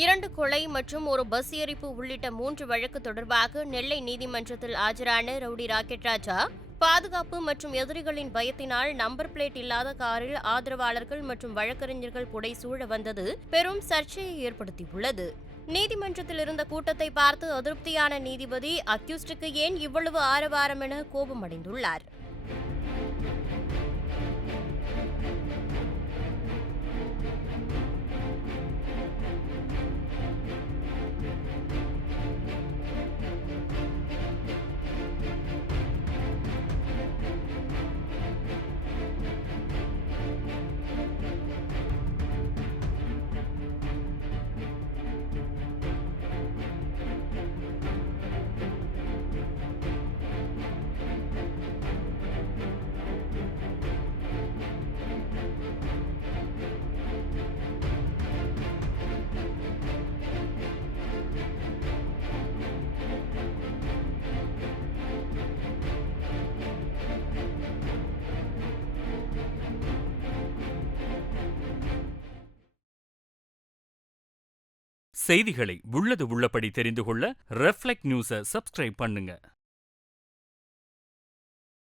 2 கொலை மற்றும் ஒரு பஸ் எரிப்பு உள்ளிட்ட 3 வழக்கு தொடர்பாக நெல்லை நீதிமன்றத்தில் ஆஜரான ரவுடி ராக்கெட் ராஜா, பாதுகாப்பு மற்றும் எதிரிகளின் பயத்தினால் நம்பர் பிளேட் இல்லாத காரில் ஆதரவாளர்கள் மற்றும் வழக்கறிஞர்கள் புடைசூழ வந்தது பெரும் சர்ச்சையை ஏற்படுத்தியுள்ளது. நீதிமன்றத்தில் இருந்த கூட்டத்தை பார்த்து அதிருப்தியான நீதிபதி அக்யூஸ்டுக்கு ஏன் இவ்வளவு ஆரவாரம் என கோபமடைந்துள்ளார். செய்திகளை உள்ளது உள்ளபடி தெரிந்து கொள்ள ரெஃப்ளெக்ட் நியூஸை சப்ஸ்கிரைப் பண்ணுங்க.